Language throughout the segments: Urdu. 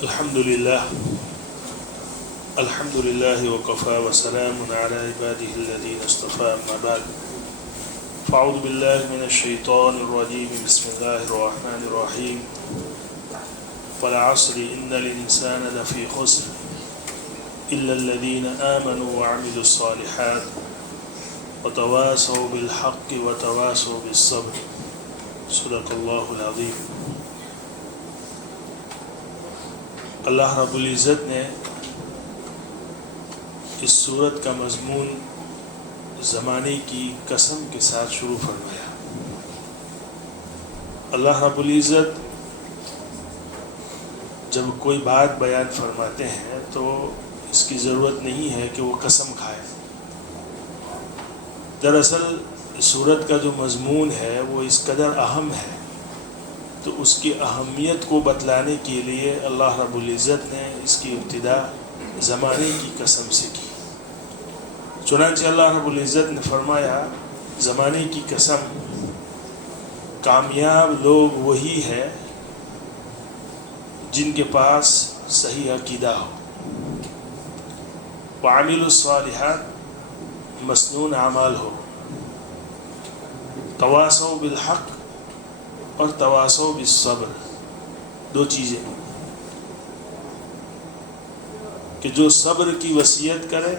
الحمد لله وكفى وسلام على عباده الذين اصطفى أما بعد فأعوذ بالله من الشيطان الرجيم بسم الله الرحمن الرحيم والعصر إن الإنسان لفي خسر إلا الذين آمنوا وعملوا الصالحات وتواصوا بالحق وتواصوا بالصبر صدق الله العظيم۔ اللہ رب العزت نے اس سورت کا مضمون زمانے کی قسم کے ساتھ شروع فرمایا۔ اللہ رب العزت جب کوئی بات بیان فرماتے ہیں تو اس کی ضرورت نہیں ہے کہ وہ قسم کھائے۔ دراصل اس سورت کا جو مضمون ہے وہ اس قدر اہم ہے تو اس کی اہمیت کو بتلانے کے لیے اللہ رب العزت نے اس کی ابتدا زمانے کی قسم سے کی۔ چنانچہ اللہ رب العزت نے فرمایا زمانے کی قسم، کامیاب لوگ وہی ہے جن کے پاس صحیح عقیدہ ہو، وعاملوا الصالحات مسنون اعمال ہو، تواصوا بالحق اور تواصوا بالصبر، دو چیزیں کہ جو صبر کی وصیت کرے،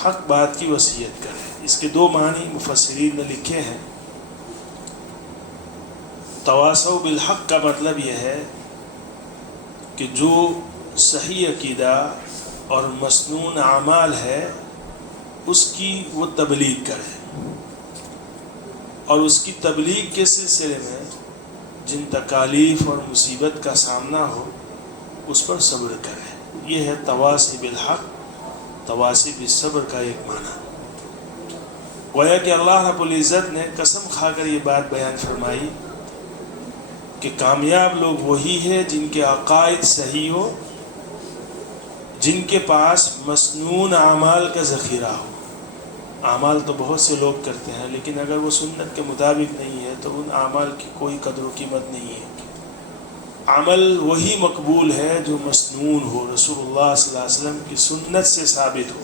حق بات کی وصیت کرے۔ اس کے دو معنی مفسرین نے لکھے ہیں۔ تواصوا بالحق کا مطلب یہ ہے کہ جو صحیح عقیدہ اور مسنون اعمال ہے اس کی وہ تبلیغ کرے، اور اس کی تبلیغ کے سلسلے میں جن تکالیف اور مصیبت کا سامنا ہو اس پر صبر کرے۔ یہ ہے تواصی بالحق، تواصی بالصبر کا ایک معنی۔ گویا کہ اللہ رب العزت نے قسم کھا کر یہ بات بیان فرمائی کہ کامیاب لوگ وہی ہیں جن کے عقائد صحیح ہو، جن کے پاس مسنون اعمال کا ذخیرہ ہو۔ اعمال تو بہت سے لوگ کرتے ہیں لیکن اگر وہ سنت کے مطابق نہیں ہے تو ان اعمال کی کوئی قدر و قیمت نہیں ہے۔ عمل وہی مقبول ہے جو مسنون ہو، رسول اللہ صلی اللہ علیہ وسلم کی سنت سے ثابت ہو۔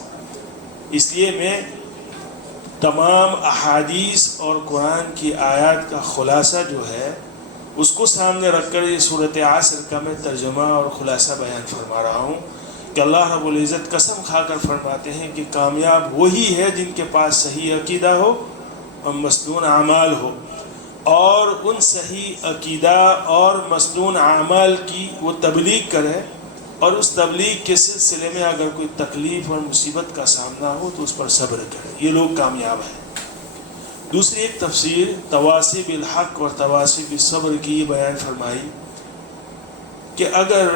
اس لیے میں تمام احادیث اور قرآن کی آیات کا خلاصہ جو ہے اس کو سامنے رکھ کر یہ صورت عصر کا میں ترجمہ اور خلاصہ بیان فرما رہا ہوں کہ اللہ رب العزت قسم کھا کر فرماتے ہیں کہ کامیاب وہی ہے جن کے پاس صحیح عقیدہ ہو اور مسنون اعمال ہو، اور ان صحیح عقیدہ اور مسنون اعمال کی وہ تبلیغ کرے، اور اس تبلیغ کے سلسلے میں اگر کوئی تکلیف اور مصیبت کا سامنا ہو تو اس پر صبر کرے۔ یہ لوگ کامیاب ہیں۔ دوسری ایک تفسیر تواصی بالحق اور تواصی بالصبر کی یہ بیان فرمائی کہ اگر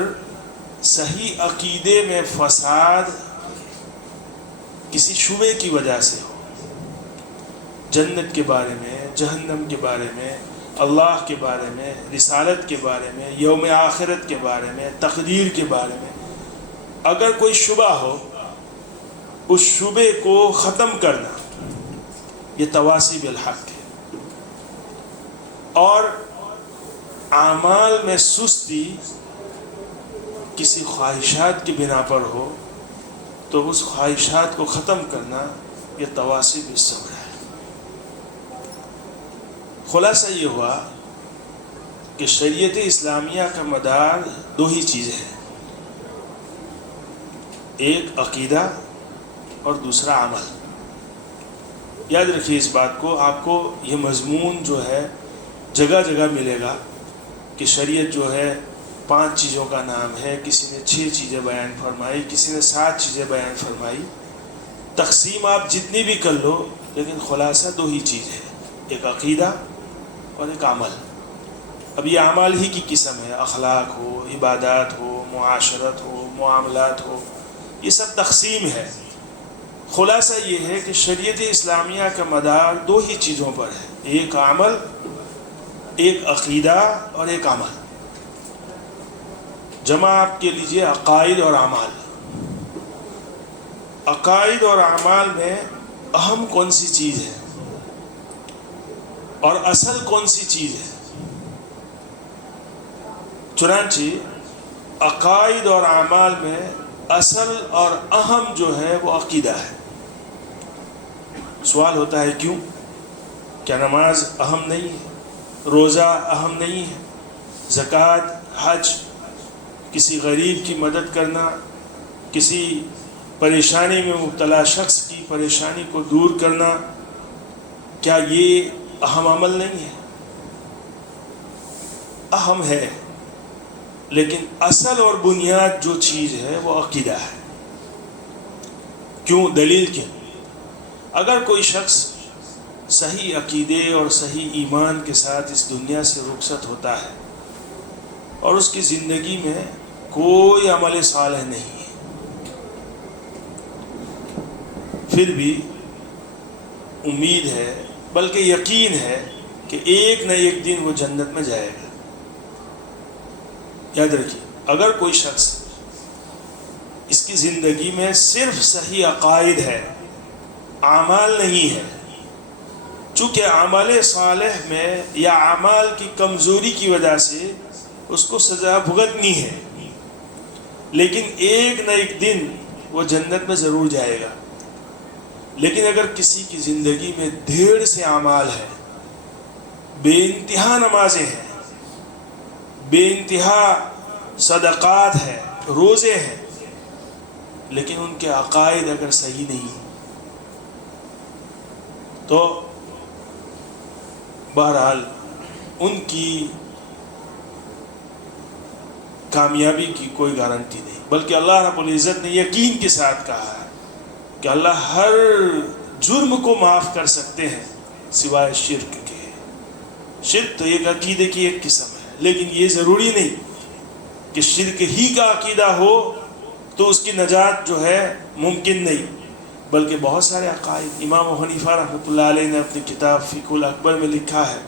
صحیح عقیدے میں فساد کسی شبے کی وجہ سے ہو، جنت کے بارے میں، جہنم کے بارے میں، اللہ کے بارے میں، رسالت کے بارے میں، یوم آخرت کے بارے میں، تقدیر کے بارے میں اگر کوئی شبہ ہو، اس شبے کو ختم کرنا یہ تواصی بالحق ہے۔ اور اعمال میں سستی کسی خواہشات کی بنا پر ہو تو اس خواہشات کو ختم کرنا یہ تواصی بالصبر ہے۔ خلاصہ یہ ہوا کہ شریعت اسلامیہ کا مدار دو ہی چیزیں ہیں، ایک عقیدہ اور دوسرا عمل۔ یاد رکھیے اس بات کو، آپ کو یہ مضمون جو ہے جگہ جگہ ملے گا کہ شریعت جو ہے 5 چیزوں کا نام ہے، کسی نے 6 چیزیں بیان فرمائی، کسی نے 7 چیزیں بیان فرمائی۔ تقسیم آپ جتنی بھی کر لو لیکن خلاصہ دو ہی چیز ہے، ایک عقیدہ اور ایک عمل۔ اب یہ اعمال ہی کی قسم ہے، اخلاق ہو، عبادات ہو، معاشرت ہو، معاملات ہو، یہ سب تقسیم ہے۔ خلاصہ یہ ہے کہ شریعت اسلامیہ کا مدار دو ہی چیزوں پر ہے، ایک عمل، ایک عقیدہ اور ایک عمل۔ جمع آپ کے لیجئے عقائد اور اعمال۔ عقائد اور اعمال میں اہم کون سی چیز ہے اور اصل کون سی چیز ہے؟ چنانچہ عقائد اور اعمال میں اصل اور اہم جو ہے وہ عقیدہ ہے. سوال ہوتا ہے کیوں؟ کیا نماز اہم نہیں ہے؟ روزہ اہم نہیں ہے؟ زکوٰۃ، حج، کسی غریب کی مدد کرنا، کسی پریشانی میں مبتلا شخص کی پریشانی کو دور کرنا، کیا یہ اہم عمل نہیں ہے؟ اہم ہے، لیکن اصل اور بنیاد جو چیز ہے وہ عقیدہ ہے. کیوں؟ دلیل کیا؟ اگر کوئی شخص صحیح عقیدے اور صحیح ایمان کے ساتھ اس دنیا سے رخصت ہوتا ہے اور اس کی زندگی میں کوئی عمل صالح نہیں ہے، پھر بھی امید ہے بلکہ یقین ہے کہ ایک نہ ایک دن وہ جنت میں جائے گا. یاد رکھیے، اگر کوئی شخص اس کی زندگی میں صرف صحیح عقائد ہے، اعمال نہیں ہے، چونکہ اعمال صالح میں یا اعمال کی کمزوری کی وجہ سے اس کو سزا بھگتنی ہے، لیکن ایک نہ ایک دن وہ جنت میں ضرور جائے گا. لیکن اگر کسی کی زندگی میں ڈھیر سے اعمال ہے، بے انتہا نمازیں ہیں، بے انتہا صدقات ہیں، روزے ہیں، لیکن ان کے عقائد اگر صحیح نہیں تو بہرحال ان کی کامیابی کی کوئی گارنٹی نہیں. بلکہ اللہ رب العزت نے یقین کے ساتھ کہا ہے کہ اللہ ہر جرم کو معاف کر سکتے ہیں سوائے شرک کے. شرک تو ایک عقیدے کی ایک قسم ہے، لیکن یہ ضروری نہیں کہ شرک ہی کا عقیدہ ہو تو اس کی نجات جو ہے ممکن نہیں، بلکہ بہت سارے عقائد. امام ابو حنیفہ رحمۃ اللہ علیہ نے اپنی کتاب فقہ الاکبر میں لکھا ہے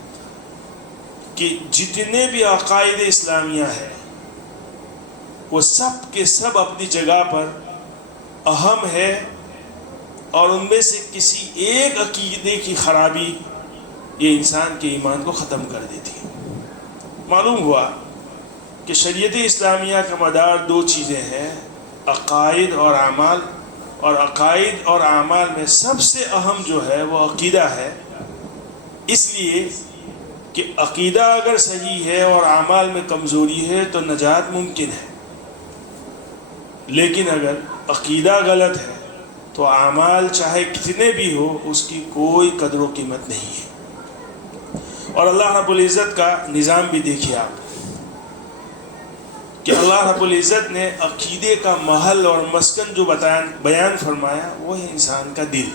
کہ جتنے بھی عقائد اسلامیہ ہیں وہ سب کے سب اپنی جگہ پر اہم ہے، اور ان میں سے کسی ایک عقیدے کی خرابی یہ انسان کے ایمان کو ختم کر دیتی ہے. معلوم ہوا کہ شریعت اسلامیہ کا مدار دو چیزیں ہیں، عقائد اور اعمال، اور عقائد اور اعمال میں سب سے اہم جو ہے وہ عقیدہ ہے. اس لیے کہ عقیدہ اگر صحیح ہے اور اعمال میں کمزوری ہے تو نجات ممکن ہے، لیکن اگر عقیدہ غلط ہے تو اعمال چاہے کتنے بھی ہو اس کی کوئی قدر و قیمت نہیں ہے. اور اللہ رب العزت کا نظام بھی دیکھیے آپ کہ اللہ رب العزت نے عقیدے کا محل اور مسکن جو بیان فرمایا وہ ہے انسان کا دل.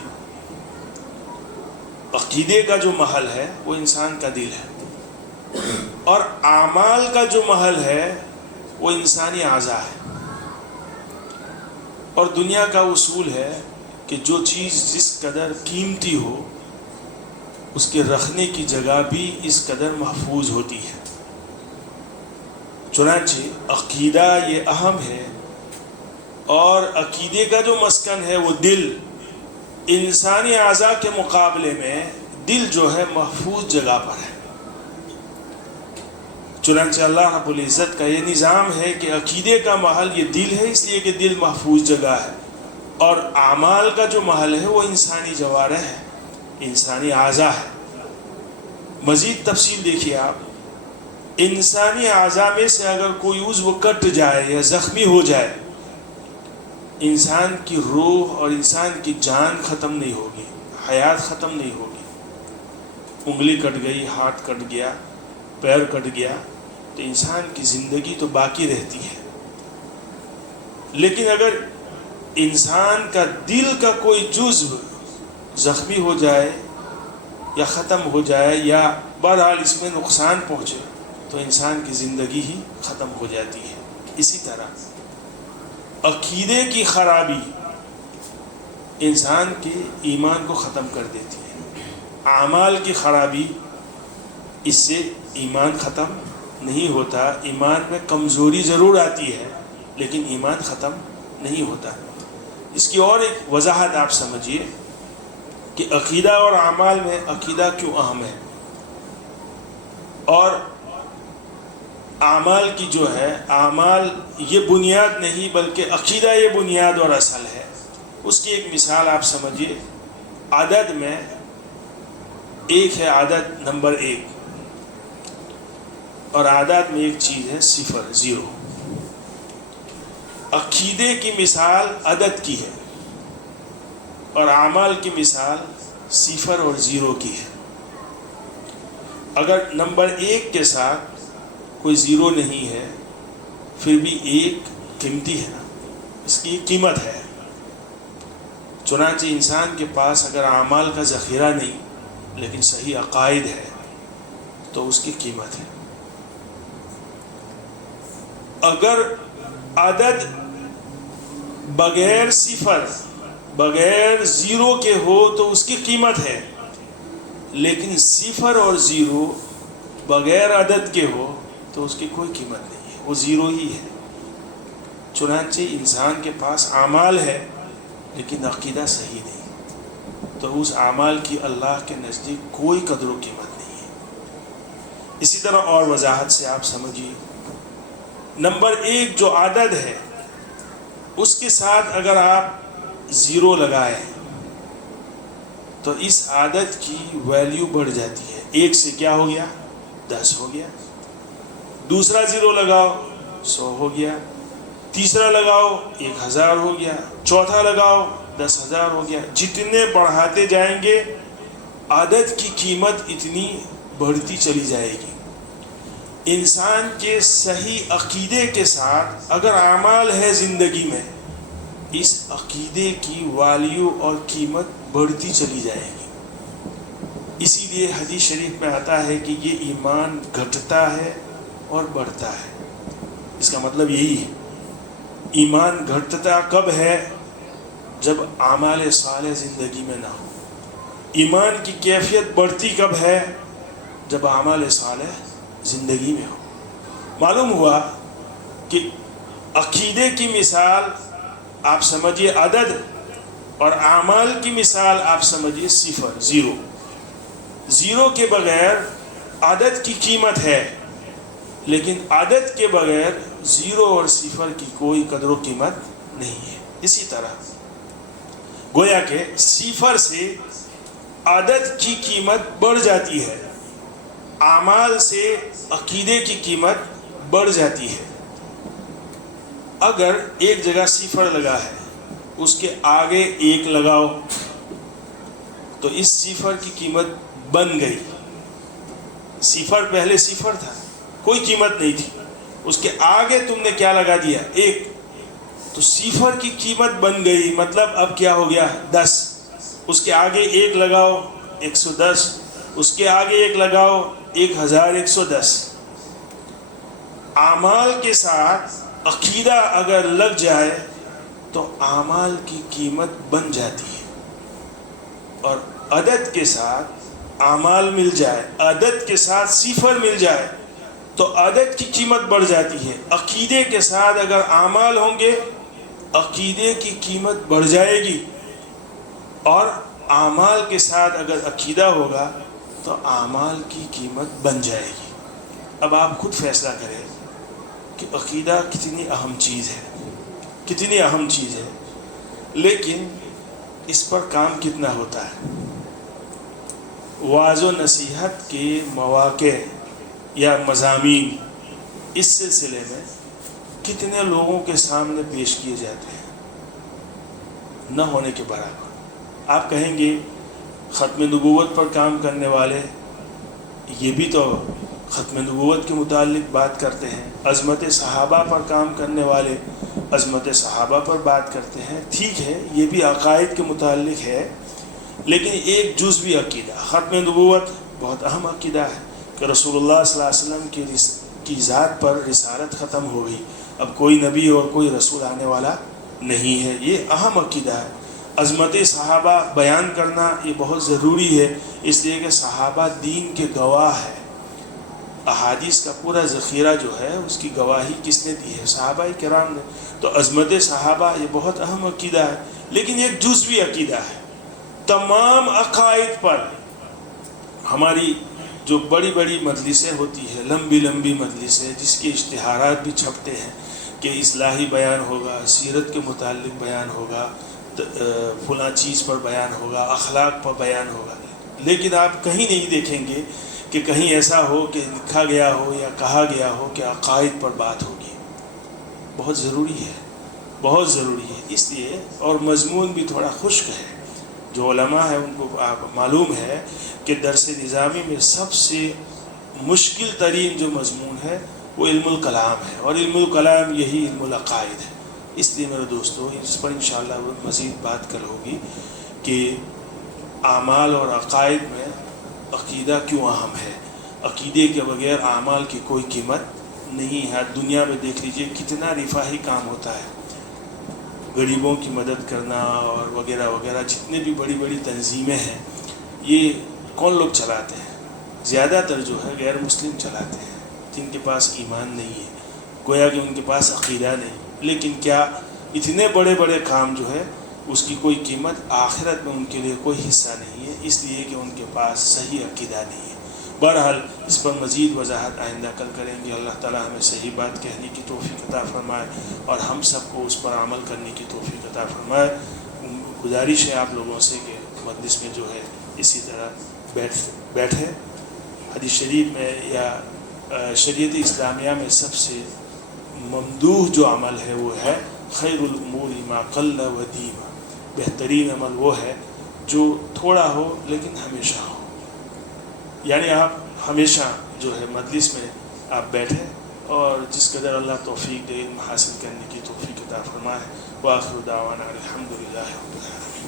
عقیدے کا جو محل ہے وہ انسان کا دل ہے، اور اعمال کا جو محل ہے وہ انسانی اعضاء ہے. اور دنیا کا اصول ہے کہ جو چیز جس قدر قیمتی ہو اس کے رکھنے کی جگہ بھی اس قدر محفوظ ہوتی ہے. چنانچہ عقیدہ یہ اہم ہے، اور عقیدے کا جو مسکن ہے وہ دل. انسانی اعضاء کے مقابلے میں دل جو ہے محفوظ جگہ پر ہے. چنانچہ اللہ رب العزت کا یہ نظام ہے کہ عقیدے کا محل یہ دل ہے، اس لیے کہ دل محفوظ جگہ ہے، اور اعمال کا جو محل ہے وہ انسانی جوارح ہے، انسانی اعضاء ہے. مزید تفصیل دیکھیے آپ، انسانی اعضاء میں سے اگر کوئی عضو کٹ جائے یا زخمی ہو جائے، انسان کی روح اور انسان کی جان ختم نہیں ہوگی، حیات ختم نہیں ہوگی. انگلی کٹ گئی، ہاتھ کٹ گیا، پیر کٹ گیا تو انسان کی زندگی تو باقی رہتی ہے. لیکن اگر انسان کا دل کا کوئی جزو زخمی ہو جائے یا ختم ہو جائے یا بہرحال اس میں نقصان پہنچے تو انسان کی زندگی ہی ختم ہو جاتی ہے. اسی طرح عقیدے کی خرابی انسان کے ایمان کو ختم کر دیتی ہے. اعمال کی خرابی اس سے ایمان ختم نہیں ہوتا. ایمان میں کمزوری ضرور آتی ہے لیکن ایمان ختم نہیں ہوتا. اس کی اور ایک وضاحت آپ سمجھیے کہ عقیدہ اور اعمال میں عقیدہ کیوں اہم ہے، اور اعمال کی جو ہے، اعمال یہ بنیاد نہیں بلکہ عقیدہ یہ بنیاد اور اصل ہے. اس کی ایک مثال آپ سمجھیے. عدد میں ایک ہے، عدد نمبر 1، اور عدد میں ایک چیز ہے 0 0. عقیدے کی مثال عدد کی ہے اور اعمال کی مثال 0 اور 0 کی ہے. اگر نمبر 1 کے ساتھ کوئی 0 نہیں ہے پھر بھی 1 قیمتی ہے نا، اس کی قیمت ہے. چنانچہ انسان کے پاس اگر اعمال کا ذخیرہ نہیں لیکن صحیح عقائد ہے تو اس کی قیمت ہے. اگر عدد بغیر 0 بغیر 0 کے ہو تو اس کی قیمت ہے، لیکن 0 اور 0 بغیر عدد کے ہو تو اس کی کوئی قیمت نہیں ہے، وہ 0 ہی ہے. چنانچہ انسان کے پاس اعمال ہے لیکن عقیدہ صحیح نہیں تو اس اعمال کی اللہ کے نزدیک کوئی قدر و قیمت نہیں ہے. اسی طرح اور وضاحت سے آپ سمجھیے. نمبر 1 جو عدد ہے اس کے ساتھ اگر آپ 0 لگائیں تو اس عدد کی ویلیو بڑھ جاتی ہے. 1 سے کیا ہو گیا؟ 10 ہو گیا. دوسرا 0 لگاؤ 100 ہو گیا. تیسرا لگاؤ 1000 ہو گیا. چوتھا لگاؤ 10,000 ہو گیا. جتنے بڑھاتے جائیں گے عدد کی قیمت اتنی بڑھتی چلی جائے گی. انسان کے صحیح عقیدے کے ساتھ اگر اعمال ہے زندگی میں، اس عقیدے کی والیو اور قیمت بڑھتی چلی جائے گی. اسی لیے حدیث شریف میں آتا ہے کہ یہ ایمان گھٹتا ہے اور بڑھتا ہے. اس کا مطلب یہی ہے. ایمان گھٹتا کب ہے؟ جب اعمال صالح زندگی میں نہ ہو. ایمان کی کیفیت بڑھتی کب ہے؟ جب اعمال صالح زندگی میں ہو. معلوم ہوا کہ عقیدے کی مثال آپ سمجھیے عدد اور اعمال کی مثال آپ سمجھیے 0 0. 0 کے بغیر عدد کی قیمت ہے لیکن عدد کے بغیر 0 اور 0 کی کوئی قدر و قیمت نہیں ہے. اسی طرح گویا کہ 0 سے عدد کی قیمت بڑھ جاتی ہے، اعمال سے عقیدے کی قیمت بڑھ جاتی ہے. اگر ایک جگہ 0 لگا ہے اس کے آگے 1 لگاؤ تو اس 0 کی قیمت بن گئی. 0 پہلے 0 تھا، کوئی قیمت نہیں تھی. اس کے آگے تم نے کیا لگا دیا؟ 1، تو 0 کی قیمت بن گئی. مطلب اب کیا ہو گیا؟ 10. اس کے آگے 1 لگاؤ 110. اس کے آگے 1 لگاؤ 1110. اعمال کے ساتھ عقیدہ اگر لگ جائے تو اعمال کی قیمت بن جاتی ہے، اور عدد کے ساتھ اعمال مل جائے، عدد کے ساتھ 0 مل جائے تو عدد کی قیمت بڑھ جاتی ہے. عقیدے کے ساتھ اگر اعمال ہوں گے عقیدے کی قیمت بڑھ جائے گی، اور اعمال کے ساتھ اگر عقیدہ ہوگا تو اعمال کی قیمت بن جائے گی. اب آپ خود فیصلہ کریں کہ عقیدہ کتنی اہم چیز ہے، کتنی اہم چیز ہے، لیکن اس پر کام کتنا ہوتا ہے. وعظ و نصیحت کے مواقع یا مضامین اس سلسلے میں کتنے لوگوں کے سامنے پیش کیے جاتے ہیں، نہ ہونے کے برابر. آپ کہیں گے ختم نبوت پر کام کرنے والے یہ بھی تو ختم نبوت کے متعلق بات کرتے ہیں، عظمت صحابہ پر کام کرنے والے عظمت صحابہ پر بات کرتے ہیں. ٹھیک ہے، یہ بھی عقائد کے متعلق ہے، لیکن ایک جزوی عقیدہ ختم نبوت بہت اہم عقیدہ ہے کہ رسول اللہ صلی اللہ علیہ وسلم کی ذات پر رسالت ختم ہو گئی، اب کوئی نبی اور کوئی رسول آنے والا نہیں ہے. یہ اہم عقیدہ ہے. عظمت صحابہ بیان کرنا یہ بہت ضروری ہے، اس لیے کہ صحابہ دین کے گواہ ہے. احادیث کا پورا ذخیرہ جو ہے اس کی گواہی کس نے دی ہے؟ صحابہ کرام نے. تو عظمت صحابہ یہ بہت اہم عقیدہ ہے، لیکن ایک جزوی عقیدہ ہے. تمام عقائد پر ہماری جو بڑی بڑی مجلسیں ہوتی ہیں، لمبی لمبی مجلسیں جس کے اشتہارات بھی چھپتے ہیں کہ اصلاحی بیان ہوگا، سیرت کے متعلق بیان ہوگا، فلاں چیز پر بیان ہوگا، اخلاق پر بیان ہوگا، لیکن آپ کہیں نہیں دیکھیں گے کہ کہیں ایسا ہو کہ لکھا گیا ہو یا کہا گیا ہو کہ عقائد پر بات ہوگی۔ بہت ضروری ہے، بہت ضروری ہے اس لیے، اور مضمون بھی تھوڑا خشک ہے۔ جو علماء ہیں ان کو معلوم ہے کہ درس نظامی میں سب سے مشکل ترین جو مضمون ہے وہ علم الکلام ہے، اور علم الکلام یہی علم العقائد ہے۔ اس لیے میرے دوستو اس پر انشاءاللہ مزید بات کل ہوگی کہ اعمال اور عقائد میں عقیدہ کیوں اہم ہے۔ عقیدے کے بغیر اعمال کی کوئی قیمت نہیں ہے۔ دنیا میں دیکھ لیجئے کتنا رفاہی کام ہوتا ہے، غریبوں کی مدد کرنا اور وغیرہ وغیرہ، جتنے بھی بڑی بڑی تنظیمیں ہیں یہ کون لوگ چلاتے ہیں؟ زیادہ تر جو ہے غیر مسلم چلاتے ہیں، جن کے پاس ایمان نہیں ہے، گویا کہ ان کے پاس عقیدہ نہیں۔ لیکن کیا اتنے بڑے بڑے کام جو ہے اس کی کوئی قیمت آخرت میں ان کے لیے کوئی حصہ نہیں ہے، اس لیے کہ ان کے پاس صحیح عقیدہ نہیں ہے۔ بہرحال اس پر مزید وضاحت آئندہ کل کریں گے۔ اللہ تعالی ہمیں صحیح بات کہنے کی توفیق عطا فرمائے اور ہم سب کو اس پر عمل کرنے کی توفیق عطا فرمائے۔ گزارش ہے آپ لوگوں سے کہ مجلس میں جو ہے اسی طرح بیٹھے۔ حدیث شریف میں یا شریعت اسلامیہ میں سب سے ممدوح جو عمل ہے وہ ہے خیر الامور ما قل و دیم۔ بہترین عمل وہ ہے جو تھوڑا ہو لیکن ہمیشہ ہو، یعنی آپ ہمیشہ جو ہے مجلس میں آپ بیٹھیں اور جس قدر اللہ توفیق دے علم حاصل کرنے کی توفیق عطا فرمائے۔ وآخر دعوانا الحمدللہ رب العالمین۔